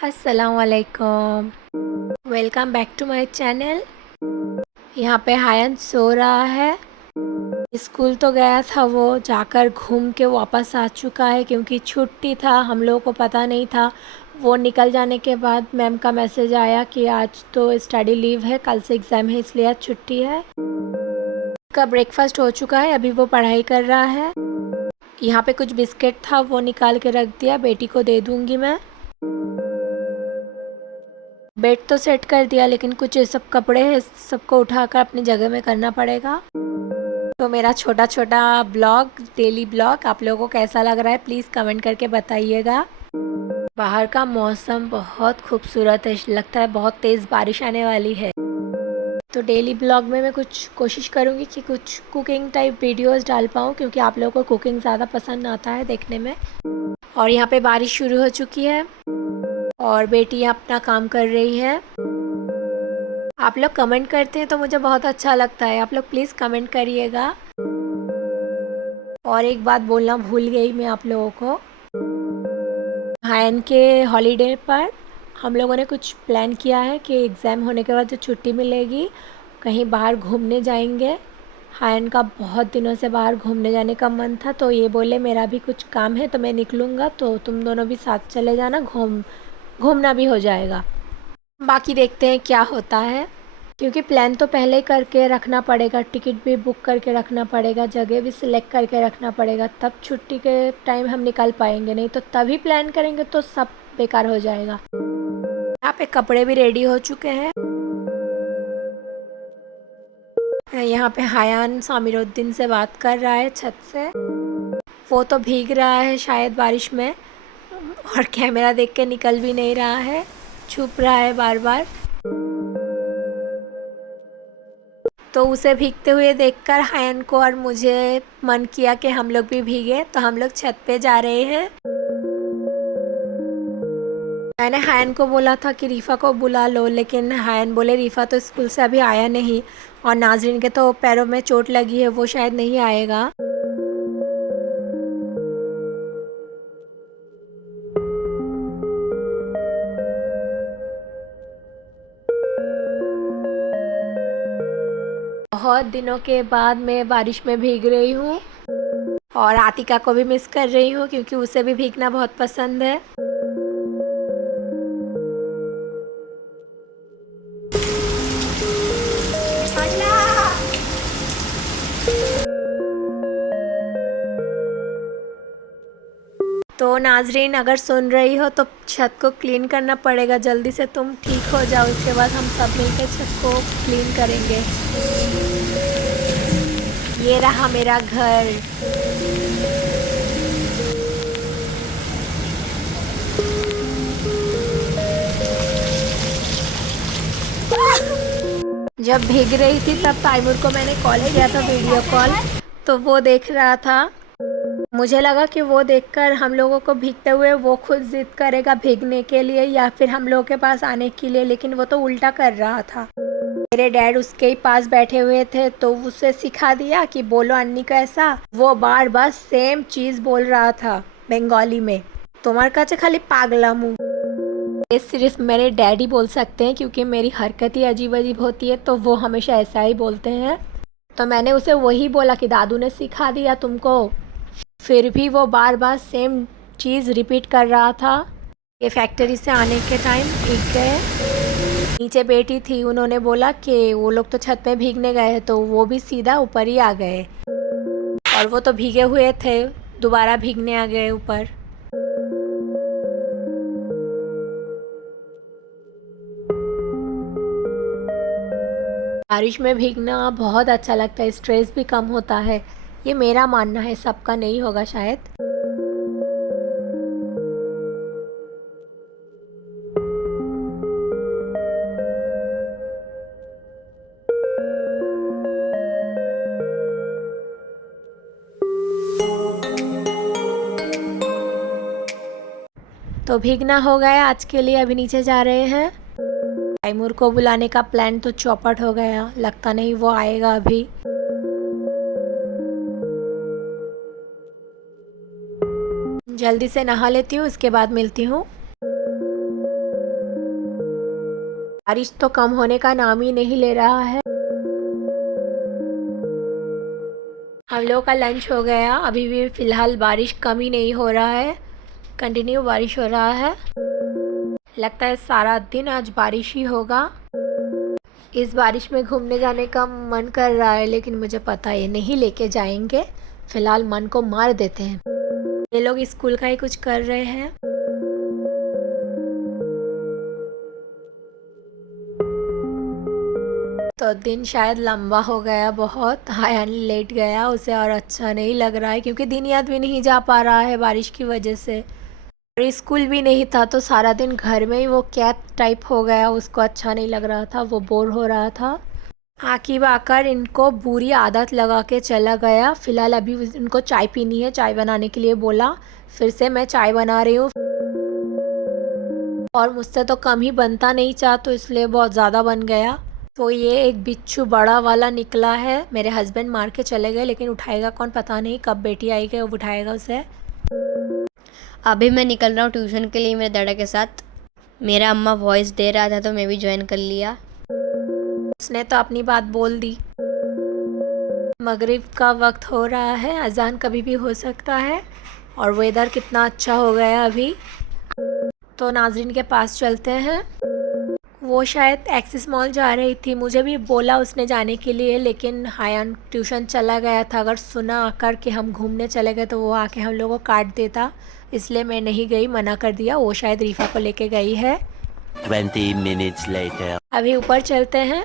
अस्सलाम वालेकुम। Welcome back to my channel. यहाँ पे हायन सो रहा है। स्कूल तो गया था, वो जाकर घूम के वापस आ चुका है क्योंकि छुट्टी था, हम लोगों को पता नहीं था। वो निकल जाने के बाद मैम का मैसेज आया कि आज तो स्टडी लीव है, कल से एग्ज़ाम है, इसलिए आज छुट्टी है। उसका ब्रेकफास्ट हो चुका है, अभी वो पढ़ाई कर रहा है। यहाँ पे कुछ बिस्किट था, वो निकाल के रख दिया, बेटी को दे दूँगी मैं। बेड तो सेट कर दिया, लेकिन कुछ ये सब कपड़े हैं, सबको उठाकर अपनी जगह में करना पड़ेगा। तो मेरा छोटा छोटा ब्लॉग, डेली ब्लॉग आप लोगों को कैसा लग रहा है प्लीज़ कमेंट करके बताइएगा। बाहर का मौसम बहुत खूबसूरत है, लगता है बहुत तेज़ बारिश आने वाली है। तो डेली ब्लॉग में मैं कुछ कोशिश करूँगी कि कुछ कुकिंग टाइप वीडियोस डाल पाऊँ, क्योंकि आप लोगों को कुकिंग ज़्यादा पसंद आता है देखने में। और यहाँ पे बारिश शुरू हो चुकी है और बेटी अपना काम कर रही है। आप लोग कमेंट करते हैं तो मुझे बहुत अच्छा लगता है, आप लोग प्लीज़ कमेंट करिएगा। और एक बात बोलना भूल गई मैं आप लोगों को, हायन के हॉलीडे पर हम लोगों ने कुछ प्लान किया है कि एग्ज़ाम होने के बाद जो छुट्टी मिलेगी कहीं बाहर घूमने जाएंगे। हायन का बहुत दिनों से बाहर घूमने जाने का मन था, तो ये बोले मेरा भी कुछ काम है तो मैं निकलूँगा, तो तुम दोनों भी साथ चले जाना, घूमना भी हो जाएगा। बाकी देखते हैं क्या होता है, क्योंकि प्लान तो पहले ही करके रखना पड़ेगा, टिकट भी बुक करके रखना पड़ेगा, जगह भी सिलेक्ट करके रखना पड़ेगा, तब छुट्टी के टाइम हम निकल पाएंगे, नहीं तो तभी प्लान करेंगे तो सब बेकार हो जाएगा। यहाँ पे कपड़े भी रेडी हो चुके हैं। यहाँ पे हायान सामिरुद्दीन से बात कर रहा है छत से। वो तो भीग रहा है शायद बारिश में, और कैमरा देख के निकल भी नहीं रहा है, छुप रहा है बार बार। तो उसे भीगते हुए देखकर हायन को और मुझे मन किया कि हम लोग भी भीगे, तो हम लोग छत पे जा रहे हैं। मैंने हायन को बोला था कि रीफ़ा को बुला लो, लेकिन हायन बोले रीफ़ा तो स्कूल से अभी आया नहीं, और नाजरीन के तो पैरों में चोट लगी है, वो शायद नहीं आएगा। बहुत दिनों के बाद मैं बारिश में भीग रही हूँ, और आतिका को भी मिस कर रही हूँ क्योंकि उसे भी भीगना बहुत पसंद है। तो नाजरीन अगर सुन रही हो तो छत को क्लीन करना पड़ेगा जल्दी से, तुम ठीक हो जाओ, उसके बाद हम सब मिलकर छत को क्लीन करेंगे। ये रहा मेरा घर। जब भीग रही थी तब ताइमुर को मैंने कॉल किया था, वीडियो कॉल, तो वो देख रहा था। मुझे लगा कि वो देखकर हम लोगों को भीगते हुए वो खुद जिद करेगा भीगने के लिए या फिर हम लोगों के पास आने के लिए, लेकिन वो तो उल्टा कर रहा था। मेरे डैड उसके ही पास बैठे हुए थे, तो उसे सिखा दिया कि बोलो अन्नी को ऐसा। वो बार बार सेम चीज़ बोल रहा था बंगाली में, तुम्हारे काছে खाली पागला मुँह। ये सिर्फ मेरे डैडी बोल सकते हैं, क्योंकि मेरी हरकत ही अजीब अजीब होती है, तो वो हमेशा ऐसा ही बोलते हैं। तो मैंने उसे वही बोला कि दादू ने सिखा दिया तुमको, फिर भी वो बार बार सेम चीज़ रिपीट कर रहा था। ये फैक्ट्री से आने के टाइम भीग गए। नीचे बेटी थी, उन्होंने बोला कि वो लोग तो छत पे भीगने गए हैं, तो वो भी सीधा ऊपर ही आ गए, और वो तो भीगे हुए थे, दोबारा भीगने आ गए ऊपर। बारिश में भीगना बहुत अच्छा लगता है, स्ट्रेस भी कम होता है, ये मेरा मानना है, सबका नहीं होगा शायद। तो भीगना हो गया आज के लिए, अभी नीचे जा रहे हैं। तैमूर को बुलाने का प्लान तो चौपट हो गया, लगता नहीं वो आएगा अभी। जल्दी से नहा लेती हूँ, इसके बाद मिलती हूँ। बारिश तो कम होने का नाम ही नहीं ले रहा है। हम लोगों का लंच हो गया, अभी भी फ़िलहाल बारिश कम ही नहीं हो रहा है, कंटिन्यू बारिश हो रहा है। लगता है सारा दिन आज बारिश ही होगा। इस बारिश में घूमने जाने का मन कर रहा है, लेकिन मुझे पता है नहीं लेके जाएंगे। फ़िलहाल मन को मार देते हैं। ये लोग स्कूल का ही कुछ कर रहे हैं। तो दिन शायद लंबा हो गया बहुत, हायन लेट गया, उसे और अच्छा नहीं लग रहा है क्योंकि दिन याद भी नहीं जा पा रहा है बारिश की वजह से। और स्कूल भी नहीं था तो सारा दिन घर में ही वो कैद टाइप हो गया, उसको अच्छा नहीं लग रहा था, वो बोर हो रहा था। आकिब आकर इनको बुरी आदत लगा के चला गया। फ़िलहाल अभी उनको चाय पीनी है, चाय बनाने के लिए बोला। फिर से मैं चाय बना रही हूँ और मुझसे तो कम ही बनता नहीं चाह, तो इसलिए बहुत ज़्यादा बन गया। तो ये एक बिच्छू बड़ा वाला निकला है, मेरे हस्बैंड मार के चले गए, लेकिन उठाएगा कौन पता नहीं, कब बेटी आएगी वो उठाएगा उसे। अभी मैं निकल रहा हूँ ट्यूशन के लिए मेरे दादा के साथ। मेरा अम्मा वॉइस दे रहा था तो मैं भी ज्वाइन कर लिया। उसने तो अपनी बात बोल दी। मगरिब का वक्त हो रहा है, अजान कभी भी हो सकता है और वेदर कितना अच्छा हो गया अभी। तो नाजरीन के पास चलते हैं। वो शायद एक्सिस मॉल जा रही थी, मुझे भी बोला उसने जाने के लिए, लेकिन हायन ट्यूशन चला गया था। अगर सुना आकर कि हम घूमने चले गए तो वो आके हम लोगों को काट देता, इसलिए मैं नहीं गई, मना कर दिया। वो शायद रीफा को लेके गई है। 20 minutes later. अभी ऊपर चलते हैं।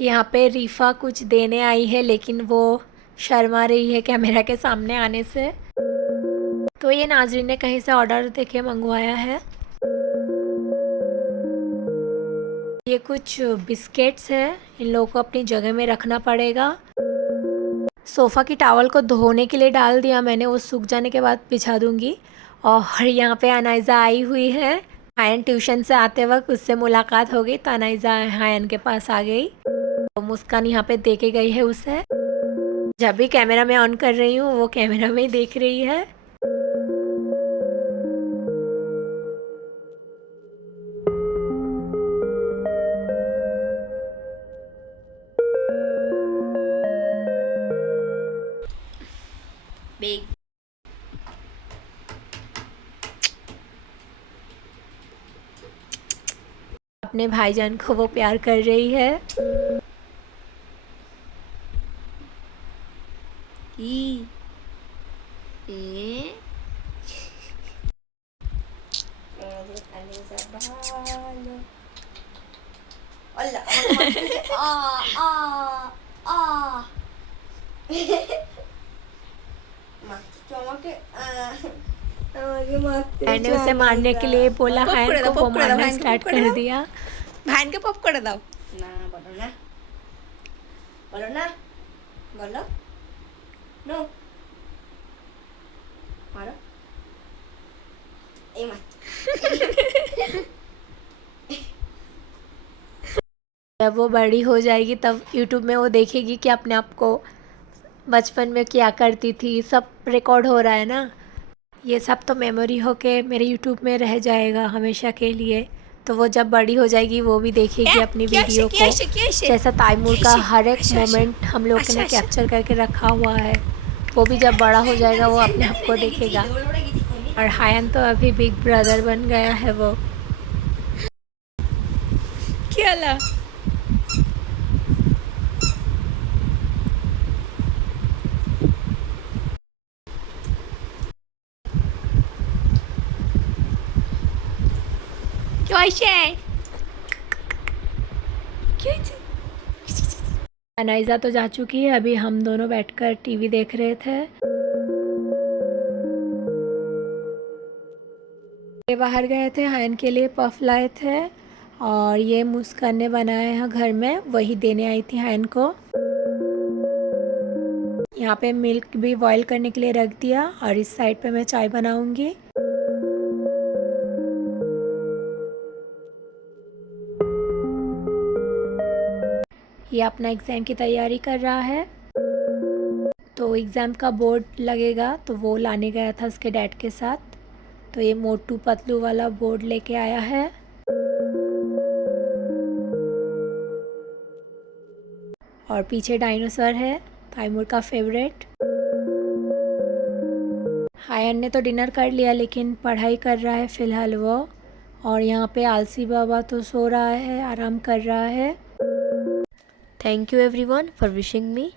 यहाँ पे रीफा कुछ देने आई है, लेकिन वो शर्मा रही है कैमरा के सामने आने से। तो ये नाजरीन ने कहीं से ऑर्डर देके मंगवाया है। ये कुछ बिस्किट्स है, इन लोगों को अपनी जगह में रखना पड़ेगा। सोफ़ा की टॉवल को धोने के लिए डाल दिया मैंने, वो सूख जाने के बाद बिछा दूंगी। और यहाँ पे अनाइज़ा आई हुई है। हायन ट्यूशन से आते वक्त उससे मुलाकात हो गई, तो अनाइज़ा हायन के पास आ गई। तो मुस्कान यहाँ पे दे के गई है उसे। जब भी कैमरा मैं ऑन कर रही हूँ वो कैमरा में ही देख रही है। बिग अपने भाईजान को वो प्यार कर रही है। ई ए मैंने उसे मारने के लिए बोला, हायन को वो मारना स्टार्ट कर दिया। ভাইনকে পপ করে দাও। না বলো না, বলো না, বলো নো মারো এই মার। जब वो बड़ी हो जाएगी तब यूट्यूब में वो देखेगी कि अपने आप को बचपन में क्या करती थी, सब रिकॉर्ड हो रहा है ना। ये सब तो मेमोरी होके मेरे यूट्यूब में रह जाएगा हमेशा के लिए। तो वो जब बड़ी हो जाएगी वो भी देखेगी अपनी वीडियो को। जैसा तैमूर का हर एक मोमेंट हम लोग ने कैप्चर करके रखा हुआ है, वो भी जब बड़ा हो जाएगा वो अपने आप को देखेगा। और हायन तो अभी बिग ब्रदर बन गया है वो। কি হলো? কি হইছে? কি হইছে? अनाइज़ा तो जा चुकी है, अभी हम दोनों बैठकर टीवी देख रहे थे। ये बाहर गए थे, हायन के लिए पफ लाए थे और ये मुस्कान ने बनाया है घर में, वही देने आई थी हायन को। यहाँ पे मिल्क भी बॉईल करने के लिए रख दिया और इस साइड पे मैं चाय बनाऊंगी। ये अपना एग्ज़ाम की तैयारी कर रहा है। तो एग्ज़ाम का बोर्ड लगेगा तो वो लाने गया था उसके डैड के साथ। तो ये मोटू पतलू वाला बोर्ड लेके आया है। और पीछे डायनासोर है, तैमूर का फेवरेट। हायन ने तो डिनर कर लिया लेकिन पढ़ाई कर रहा है फ़िलहाल वो। और यहाँ पे आलसी बाबा तो सो रहा है, आराम कर रहा है। Thank you everyone for wishing मी।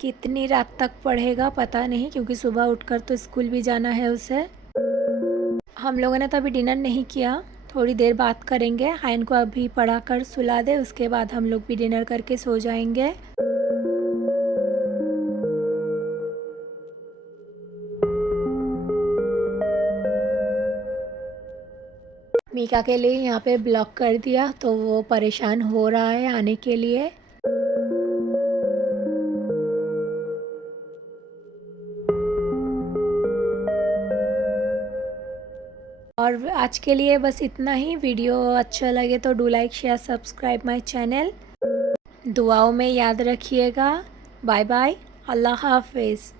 कितनी रात तक पढ़ेगा पता नहीं, क्योंकि सुबह उठकर तो स्कूल भी जाना है उसे। हम लोगों ने तो अभी डिनर नहीं किया, थोड़ी देर बात करेंगे। हायन को अभी पढ़ा कर सुला दे, उसके बाद हम लोग भी डिनर करके सो जाएंगे। मीका के लिए यहाँ पे ब्लॉक कर दिया तो वो परेशान हो रहा है आने के लिए। और आज के लिए बस इतना ही। वीडियो अच्छा लगे तो do like share subscribe my channel. दुआओं में याद रखिएगा। बाय बाय, अल्लाह हाफिज़।